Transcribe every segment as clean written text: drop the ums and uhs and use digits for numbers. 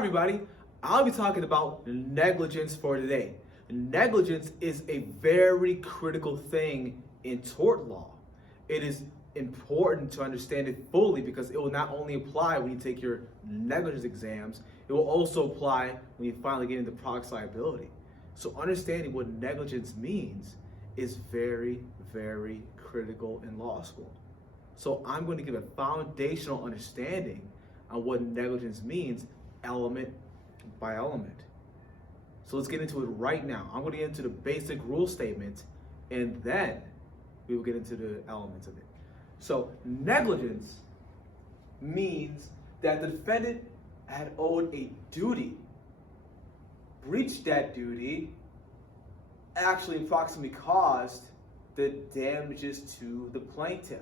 everybody, I'll be talking about negligence for today. Negligence is a very critical thing in tort law. It is important to understand it fully because it will not only apply when you take your negligence exams, it will also apply when you finally get into products liability. So understanding what negligence means is very, very critical in law school. So I'm going to give a foundational understanding on what negligence means, element by element. So let's get into it right now. I'm going to get into the basic rule statement, and then we will get into the elements of it. So negligence means that the defendant had owed a duty, breached that duty, actually approximately caused the damages to the plaintiff.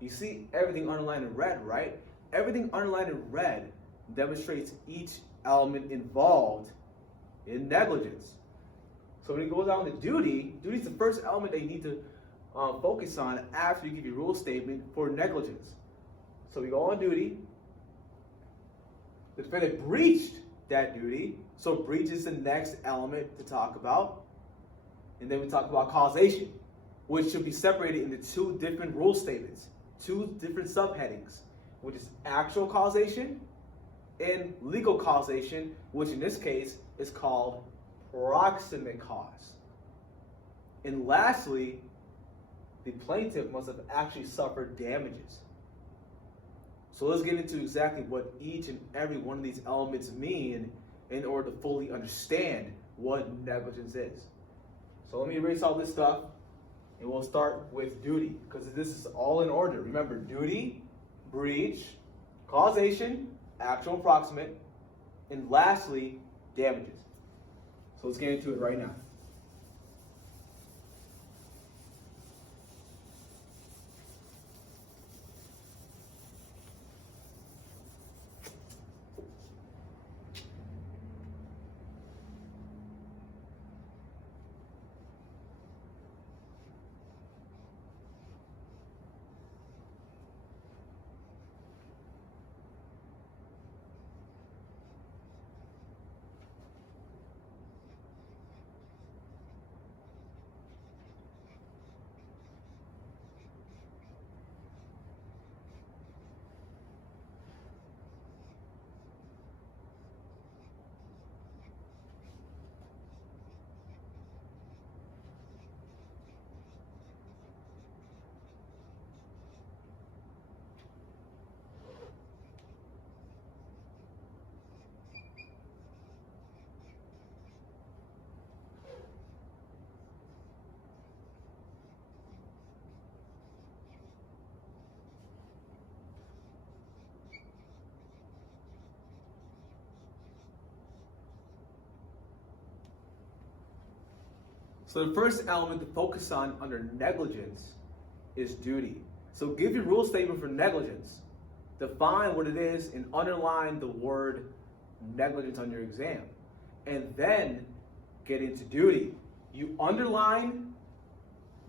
You see everything underlined in red, right? Everything underlined in red demonstrates each element involved in negligence. So when it goes down to duty, duty is the first element that you need to focus on after you give your rule statement for negligence. So we go on duty. The defendant breached that duty, so breach is the next element to talk about. And then we talk about causation, which should be separated into two different rule statements, two different subheadings, which is actual causation and legal causation, which in this case is called proximate cause. And lastly, the plaintiff must have actually suffered damages. So let's get into exactly what each and every one of these elements mean in order to fully understand what negligence is. So let me erase all this stuff, and we'll start with duty, because this is all in order. Remember, duty, breach, causation, actual and proximate, and lastly, damages. So let's get into it right now. So the first element to focus on under negligence is duty. So give your rule statement for negligence. Define what it is and underline the word negligence on your exam. And then get into duty. You underline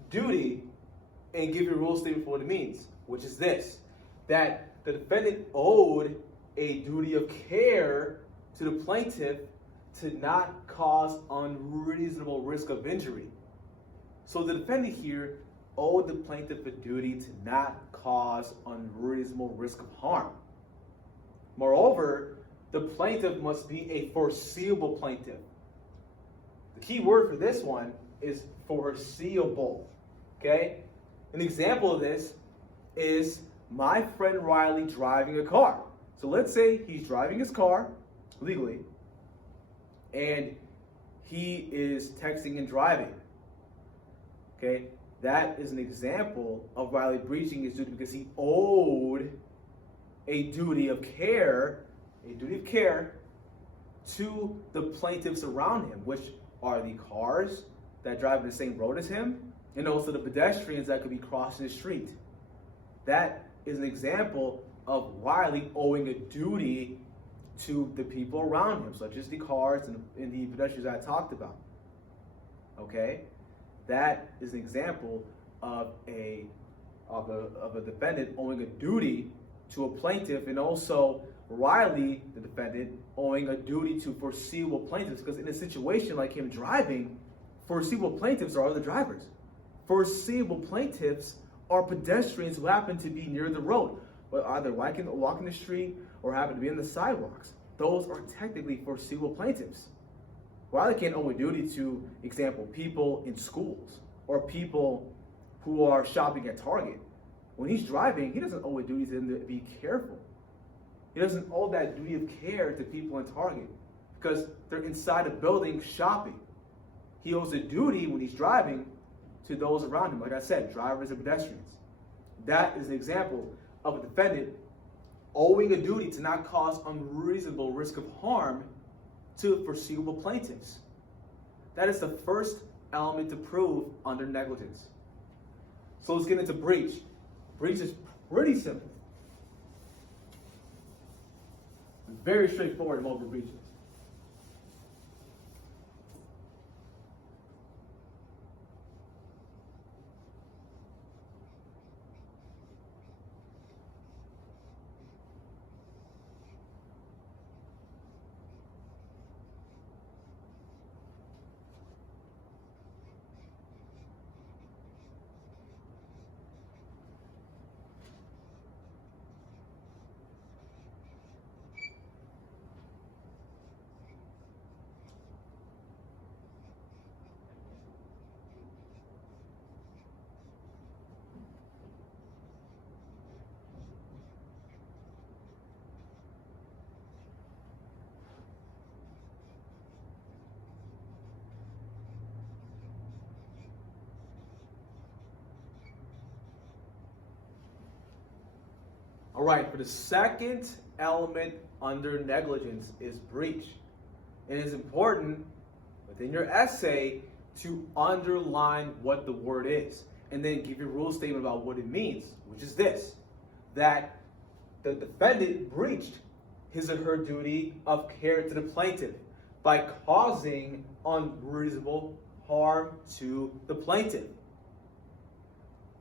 duty and give your rule statement for what it means, which is this: that the defendant owed a duty of care to the plaintiff to not cause unreasonable risk of injury. So the defendant here owed the plaintiff a duty to not cause unreasonable risk of harm. Moreover, the plaintiff must be a foreseeable plaintiff. The key word for this one is foreseeable. Okay? An example of this is my friend Riley driving a car. So let's say he's driving his car legally, and he is texting and driving. Okay, that is an example of Riley breaching his duty because he owed a duty of care, to the plaintiffs around him, which are the cars that drive the same road as him, and also the pedestrians that could be crossing the street. That is an example of Riley owing a duty to the people around him, such as the cars and the pedestrians I talked about. Okay, that is an example of a defendant owing a duty to a plaintiff, and also Riley, the defendant, owing a duty to foreseeable plaintiffs, because in a situation like him driving, foreseeable plaintiffs are other drivers. Foreseeable plaintiffs are pedestrians who happen to be near the road, but either walking the street or happen to be on the sidewalks. Those are technically foreseeable plaintiffs. Riley can't owe a duty to, example, people in schools or people who are shopping at Target. When he's driving, he doesn't owe a duty to them to be careful. He doesn't owe that duty of care to people in Target because they're inside a building shopping. He owes a duty when he's driving to those around him. Like I said, drivers and pedestrians. That is an example of a defendant owing a duty to not cause unreasonable risk of harm to foreseeable plaintiffs. That is the first element to prove under negligence. So let's get into breach. Breach is pretty simple. Very straightforward in multiple breaches. All right, for the second element under negligence is breach. It is important within your essay to underline what the word is and then give your rule statement about what it means, which is this, that the defendant breached his or her duty of care to the plaintiff by causing unreasonable harm to the plaintiff.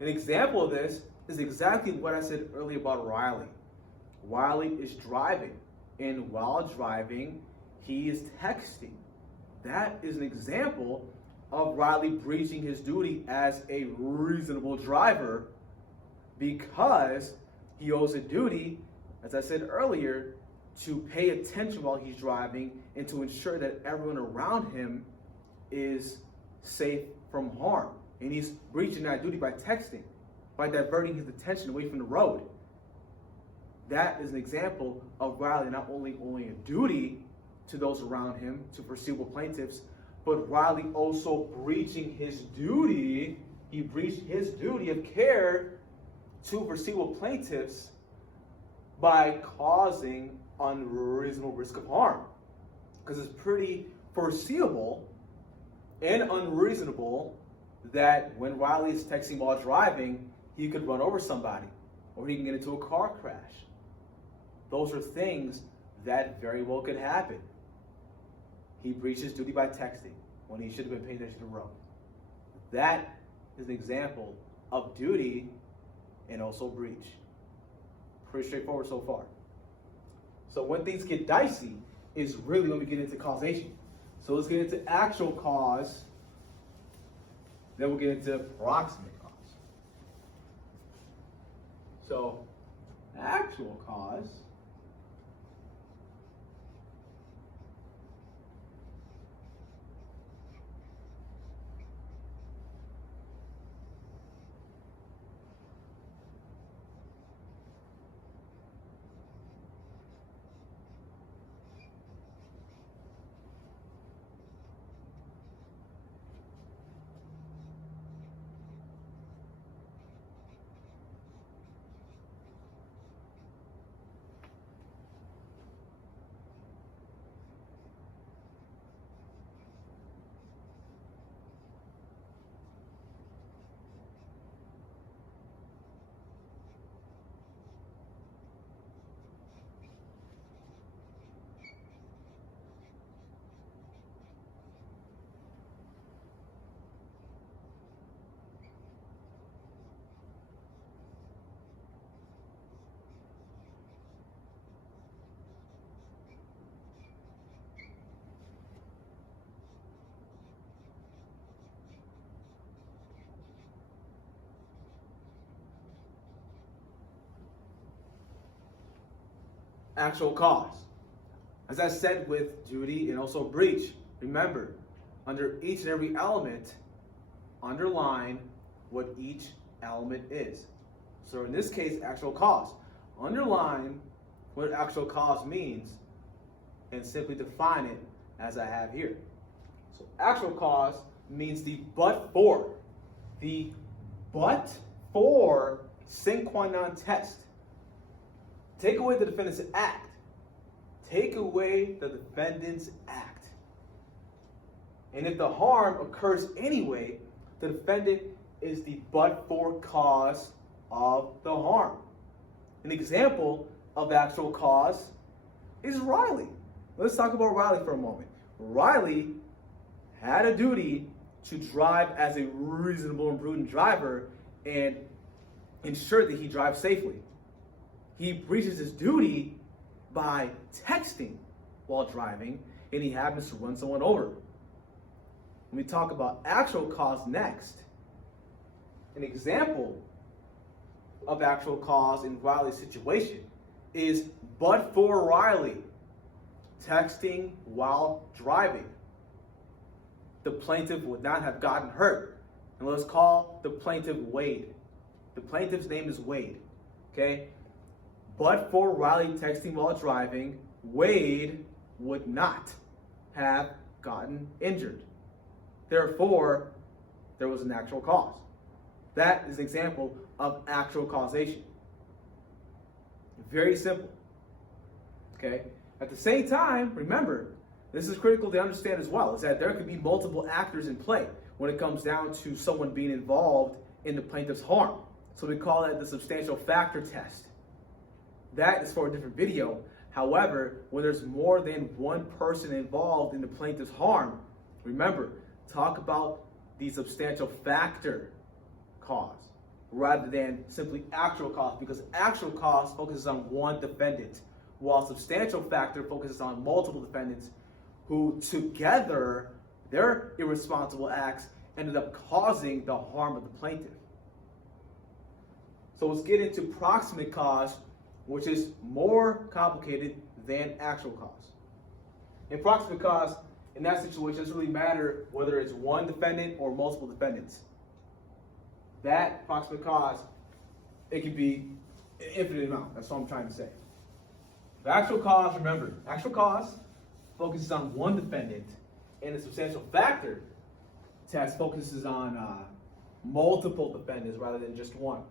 An example of this is exactly what I said earlier about Riley. Riley is driving, and while driving, he is texting. That is an example of Riley breaching his duty as a reasonable driver because he owes a duty, as I said earlier, to pay attention while he's driving and to ensure that everyone around him is safe from harm. And he's breaching that duty by texting, by diverting his attention away from the road. That is an example of Riley not only owing a duty to those around him, to foreseeable plaintiffs, but Riley also breaching his duty. He breached his duty of care to foreseeable plaintiffs by causing unreasonable risk of harm. Because it's pretty foreseeable and unreasonable that when Riley is texting while driving, he could run over somebody or he can get into a car crash. Those are things that very well could happen. He breached his duty by texting when he should have been paying attention to the road. That is an example of duty and also breach. Pretty straightforward so far. So when things get dicey is really when we get into causation. So let's get into actual cause, then we'll get into proximate cause. So actual cause actual cause. As I said with duty and also breach, remember, under each and every element, underline what each element is. So in this case, actual cause. Underline what actual cause means and simply define it as I have here. So actual cause means the but for. The but for sine qua non test. Take away the defendant's act. Take away the defendant's act. And if the harm occurs anyway, the defendant is the but-for cause of the harm. An example of actual cause is Riley. Let's talk about Riley for a moment. Riley had a duty to drive as a reasonable and prudent driver and ensure that he drives safely. He breaches his duty by texting while driving, and he happens to run someone over. When we talk about actual cause next, an example of actual cause in Riley's situation is but for Riley texting while driving, the plaintiff would not have gotten hurt. And let's call the plaintiff Wade. The plaintiff's name is Wade, okay? But for Riley texting while driving, Wade would not have gotten injured. Therefore, there was an actual cause. That is an example of actual causation. Very simple. Okay? At the same time, remember, this is critical to understand as well, is that there could be multiple actors in play when it comes down to someone being involved in the plaintiff's harm. So we call that the substantial factor test. That is for a different video. However, when there's more than one person involved in the plaintiff's harm, remember, talk about the substantial factor cause rather than simply actual cause, because actual cause focuses on one defendant, while substantial factor focuses on multiple defendants who together, their irresponsible acts ended up causing the harm of the plaintiff. So let's get into proximate cause, which is more complicated than actual cause. In proximate cause, in that situation, it doesn't really matter whether it's one defendant or multiple defendants. That proximate cause, it can be an infinite amount. That's what I'm trying to say. The actual cause, remember, actual cause focuses on one defendant, and the substantial factor test focuses on multiple defendants rather than just one.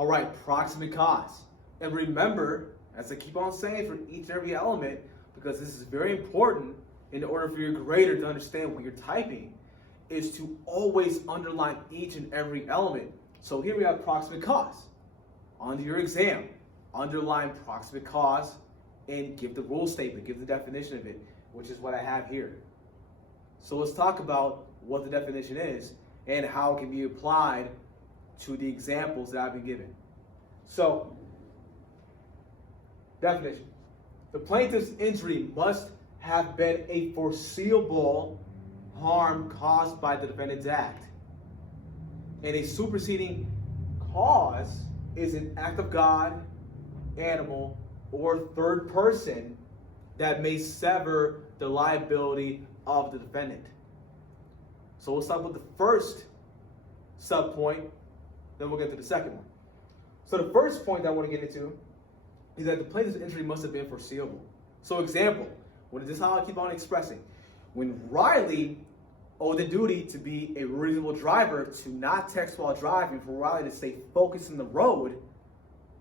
All right, proximate cause. And remember, as I keep on saying for each and every element, because this is very important in order for your grader to understand what you're typing, is to always underline each and every element. So here we have proximate cause. Under your exam, underline proximate cause and give the rule statement, give the definition of it, which is what I have here. So let's talk about what the definition is and how it can be applied to the examples that I've been given. So, definition. The plaintiff's injury must have been a foreseeable harm caused by the defendant's act. And a superseding cause is an act of God, animal, or third person that may sever the liability of the defendant. So we'll start with the first subpoint, then we'll get to the second one. So the first point that I want to get into is that the plaintiff's injury must have been foreseeable. So example, this is how I keep on expressing. When Riley owed the duty to be a reasonable driver to not text while driving, for Riley to stay focused on the road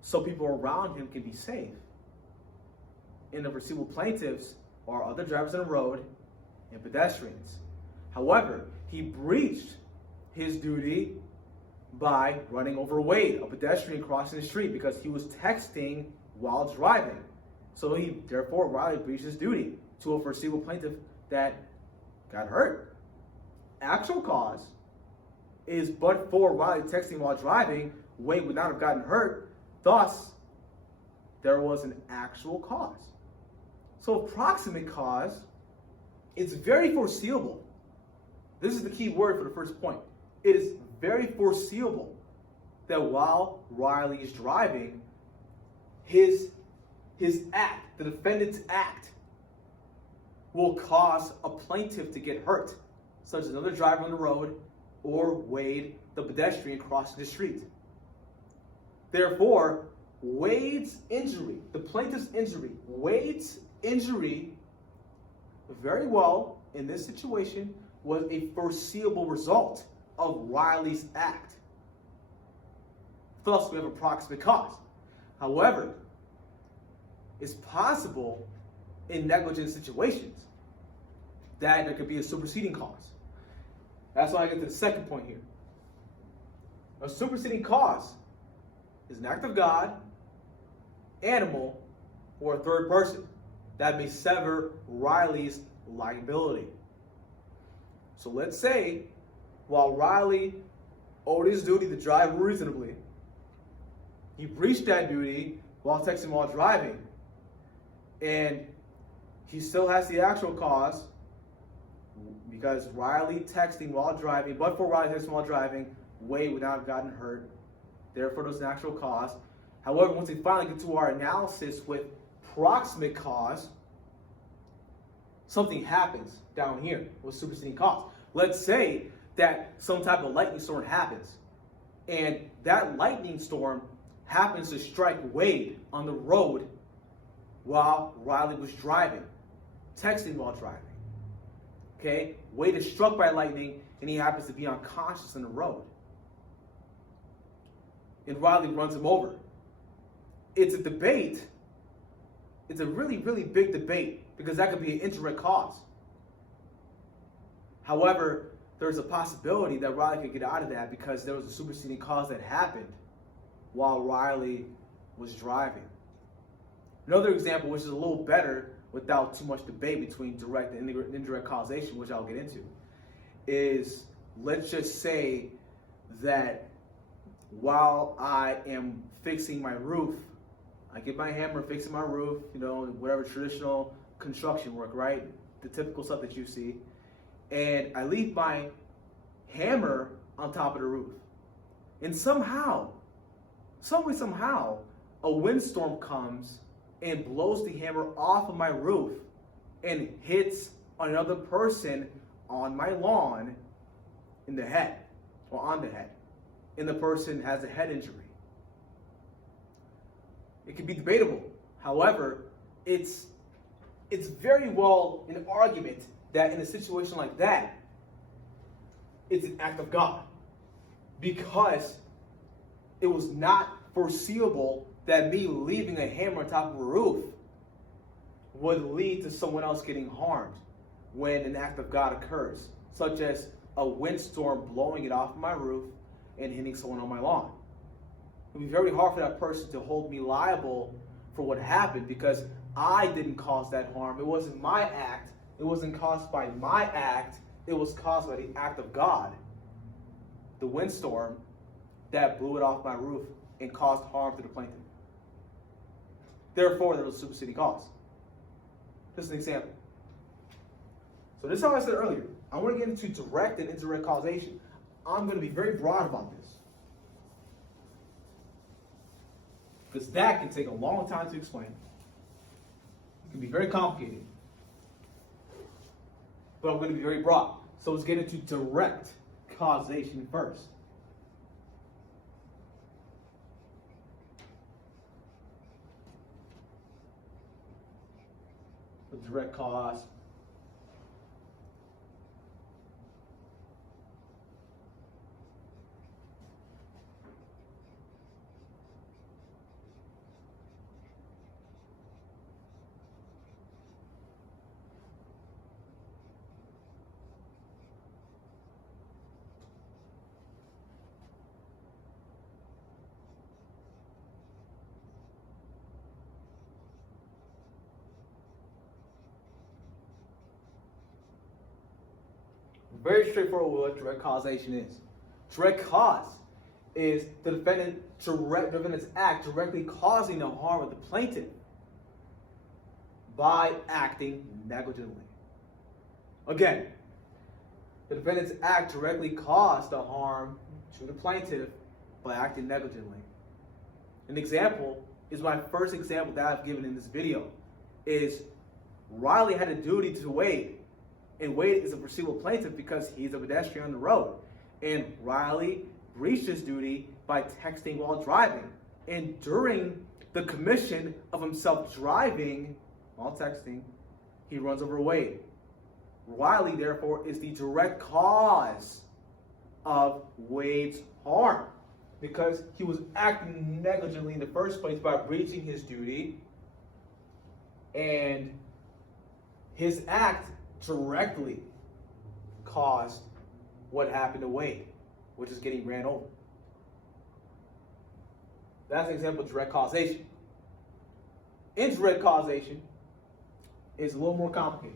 so people around him can be safe. And the foreseeable plaintiffs are other drivers on the road and pedestrians. However, he breached his duty by running over Wade, a pedestrian crossing the street, because he was texting while driving. So therefore, Riley breached his duty to a foreseeable plaintiff that got hurt. Actual cause is but for Riley texting while driving, Wade would not have gotten hurt. Thus, there was an actual cause. So proximate cause is very foreseeable. This is the key word for the first point. It is very foreseeable that while Riley is driving, his act, the defendant's act, will cause a plaintiff to get hurt, such as another driver on the road or Wade, the pedestrian, crossing the street. Therefore, Wade's injury, the plaintiff's injury, Wade's injury, very well, in this situation, was a foreseeable result of Riley's act. Thus, we have a proximate cause. However, it's possible in negligent situations that there could be a superseding cause. That's why I get to the second point here. A superseding cause is an act of God, animal, or a third person that may sever Riley's liability. So let's say, while Riley owed his duty to drive reasonably, he breached that duty while texting while driving, and he still has the actual cause because Riley texting while driving, but for Riley texting while driving, Wade would not have gotten hurt. Therefore, there's an actual cause. However, once we finally get to our analysis with proximate cause, something happens down here with superseding cause. Let's say that some type of lightning storm happens, and that lightning storm happens to strike Wade on the road while Riley was driving, texting while driving. Okay? Wade is struck by lightning, and he happens to be unconscious on the road. And Riley runs him over. It's a debate. It's a really, really big debate because that could be an indirect cause. However, there's a possibility that Riley could get out of that because there was a superseding cause that happened while Riley was driving. Another example, which is a little better without too much debate between direct and indirect causation, which I'll get into, is let's just say that while I am fixing my roof, I get my hammer fixing my roof, whatever traditional construction work, right? The typical stuff that you see. And I leave my hammer on top of the roof. And somehow, a windstorm comes and blows the hammer off of my roof and hits another person on my lawn in the head, or on the head. And the person has a head injury. It can be debatable. However, it's very well an argument that in a situation like that, it's an act of God. Because it was not foreseeable that me leaving a hammer on top of a roof would lead to someone else getting harmed when an act of God occurs, such as a windstorm blowing it off my roof and hitting someone on my lawn. It would be very hard for that person to hold me liable for what happened because I didn't cause that harm. It wasn't my act. It wasn't caused by my act. it was caused by the act of God, the windstorm that blew it off my roof and caused harm to the plaintiff. Therefore, there was a superseding cause. This is an example. So this is how I said earlier. I want to get into direct and indirect causation. I'm going to be very broad about this, because that can take a long time to explain. It can be very complicated. But I'm going to be very broad. So let's get into direct causation first. The direct cause. Very straightforward what direct causation is. Direct cause is the defendant's act directly causing the harm of the plaintiff by acting negligently. Again, the defendant's act directly caused the harm to the plaintiff by acting negligently. An example is my first example that I've given in this video is Riley had a duty to Wade. And Wade is a perceivable plaintiff because he's a pedestrian on the road. And Riley breached his duty by texting while driving. And during the commission of himself driving while texting, he runs over Wade. Riley, therefore, is the direct cause of Wade's harm because he was acting negligently in the first place by breaching his duty. And his act directly caused what happened to Wade, which is getting ran over. That's an example of direct causation. Indirect causation is a little more complicated.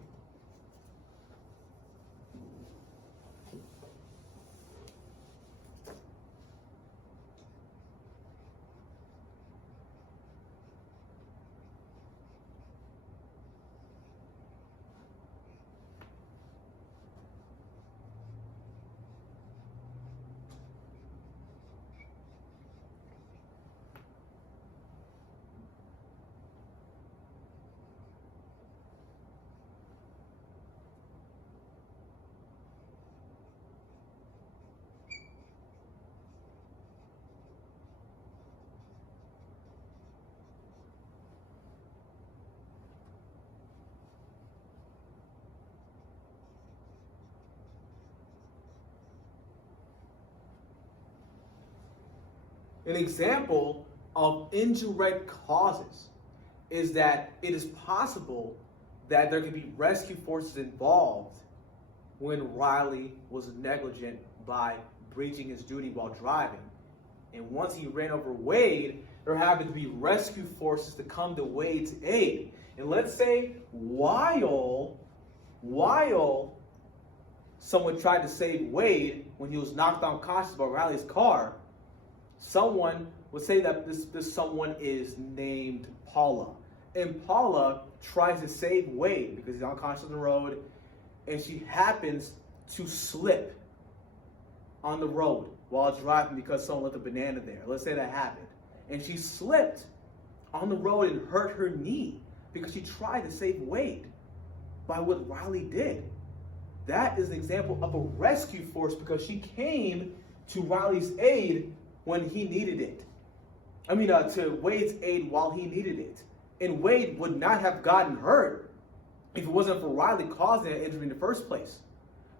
An example of indirect causes is that it is possible that there could be rescue forces involved when Riley was negligent by breaching his duty while driving. And once he ran over Wade, there happened to be rescue forces to come to Wade's aid. And let's say while someone tried to save Wade when he was knocked unconscious by Riley's car, someone would say that this someone is named Paula. And Paula tries to save Wade because he's unconscious on the road, and she happens to slip on the road while driving because someone left a banana there. Let's say that happened. And she slipped on the road and hurt her knee because she tried to save Wade by what Riley did. That is an example of a rescue force because she came to Riley's aid when he needed it. To Wade's aid while he needed it. And Wade would not have gotten hurt if it wasn't for Riley causing that injury in the first place.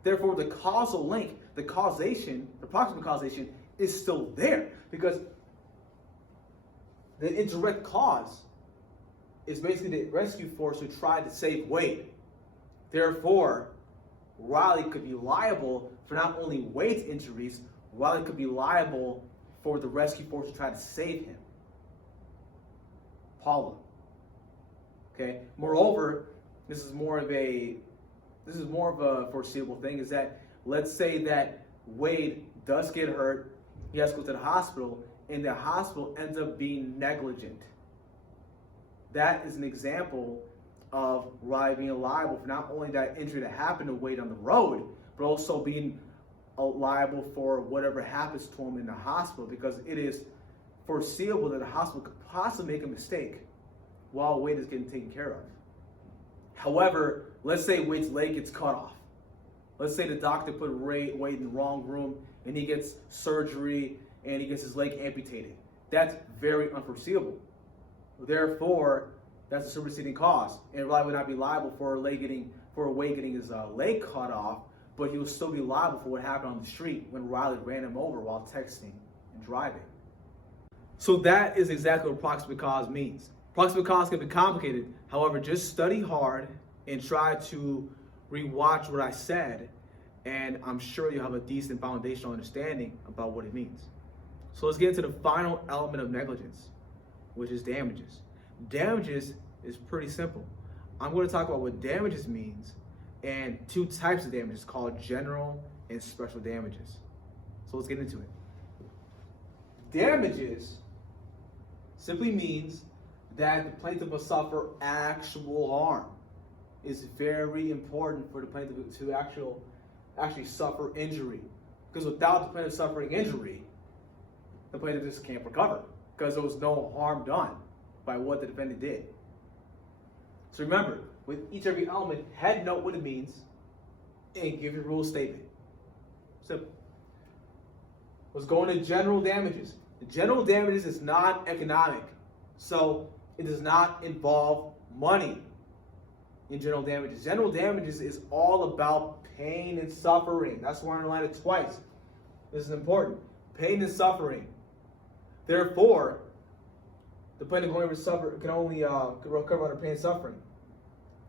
Therefore, the causal link, the causation, the proximate causation, is still there because the indirect cause is basically the rescue force who tried to save Wade. Therefore, Riley could be liable for not only Wade's injuries, Riley could be liable for the rescue force who tried to save him. Paula. Okay. Moreover, this is more of a this is more of a foreseeable thing, is that let's say that Wade does get hurt, he has to go to the hospital, and the hospital ends up being negligent. That is an example of Riley being liable for not only that injury that happened to Wade on the road, but also being liable for whatever happens to him in the hospital, because it is foreseeable that the hospital could possibly make a mistake while Wade is getting taken care of. However, let's say Wade's leg gets cut off. Let's say the doctor put Wade in the wrong room and he gets surgery and he gets his leg amputated. That's very unforeseeable. Therefore, that's a superseding cause, and Riley would not be liable for Wade getting his leg cut off, but he will still be liable for what happened on the street when Riley ran him over while texting and driving. So that is exactly what proximate cause means. Proximate cause can be complicated. However, just study hard and try to rewatch what I said, and I'm sure you'll have a decent foundational understanding about what it means. So let's get into the final element of negligence, which is damages. Damages is pretty simple. I'm going to talk about what damages means and two types of damages called general and special damages. So let's get into it. Damages simply means that the plaintiff will suffer actual harm. It's very important for the plaintiff to actually suffer injury, because without the plaintiff suffering injury, the plaintiff just can't recover, because there was no harm done by what the defendant did. So remember, with each every element, head note what it means and give your rule statement. Simple. Let's go into general damages. The general damages is non-economic, so it does not involve money in general damages. General damages is all about pain and suffering. That's why I underlined it twice. This is important. Pain and suffering. Therefore, the plaintiff can only recover under pain and suffering.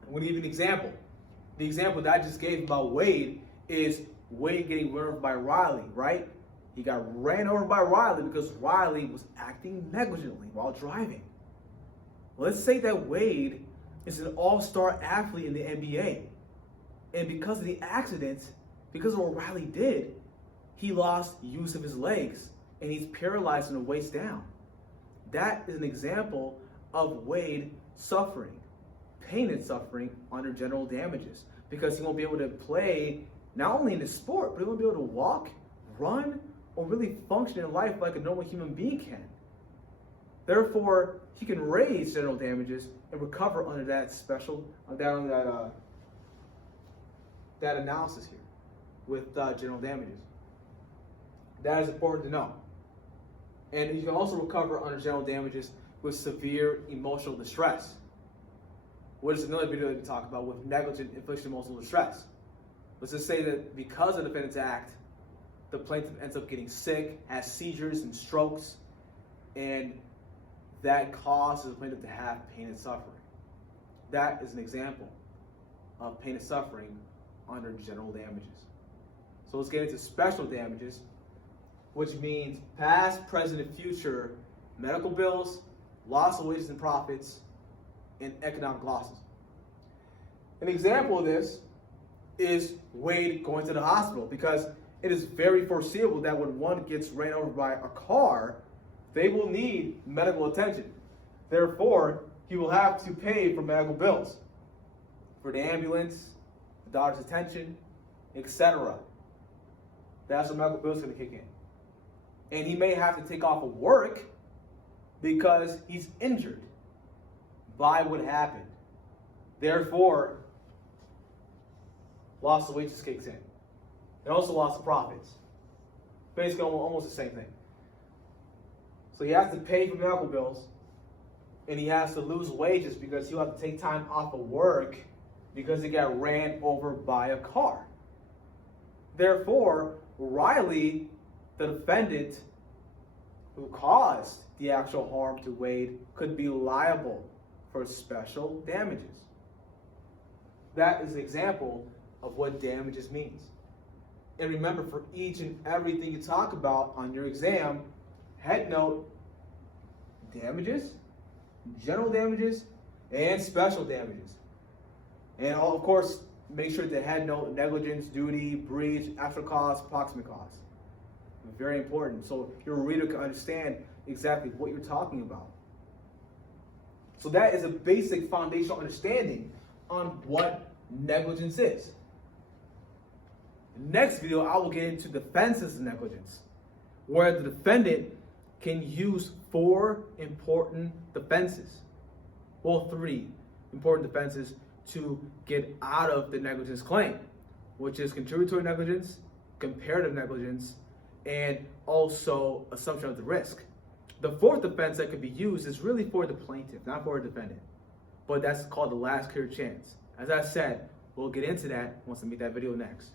I'm going to give you an example. The example that I just gave about Wade is Wade getting run over by Riley, right? He got ran over by Riley because Riley was acting negligently while driving. Let's say that Wade is an all-star athlete in the NBA. And because of the accident, because of what Riley did, he lost use of his legs and he's paralyzed from the waist down. That is an example of Wade suffering, pain and suffering under general damages, because he won't be able to play not only in the sport, but he won't be able to walk, run, or really function in life like a normal human being can. Therefore, he can raise general damages and recover under that that analysis here with general damages. That is important to know. And you can also recover under general damages with severe emotional distress, which is another video that we talk about with negligent infliction of emotional distress. Let's just say that because of the defendant's act, the plaintiff ends up getting sick, has seizures and strokes, and that causes the plaintiff to have pain and suffering. That is an example of pain and suffering under general damages. So let's get into special damages, which means past, present, and future medical bills, loss of wages and profits, and economic losses. An example of this is Wade going to the hospital, because it is very foreseeable that when one gets ran over by a car, they will need medical attention. Therefore, he will have to pay for medical bills, for the ambulance, the doctor's attention, etc. That's when medical bills are going to kick in. And he may have to take off of work because he's injured by what happened. Therefore, loss of wages kicks in. And also loss of profits. Basically almost the same thing. So he has to pay for medical bills, and he has to lose wages because he'll have to take time off of work because he got ran over by a car. Therefore, Riley, the defendant who caused the actual harm to Wade, could be liable for special damages. That is an example of what damages means. And remember, for each and everything you talk about on your exam, head note damages, general damages, and special damages. And of course, make sure they had no negligence, duty, breach, actual cause, proximate cause. Very important. So your reader can understand exactly what you're talking about. So that is a basic foundational understanding on what negligence is. Next video, I will get into defenses of negligence, where the defendant can use 4 important defenses. Well, 3 important defenses to get out of the negligence claim, which is contributory negligence, comparative negligence, and also assumption of the risk. The 4th defense that could be used is really for the plaintiff, not for a defendant. But that's called the last clear chance. As I said, we'll get into that once I make that video next.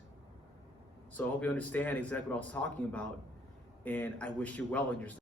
So I hope you understand exactly what I was talking about, and I wish you well in your study.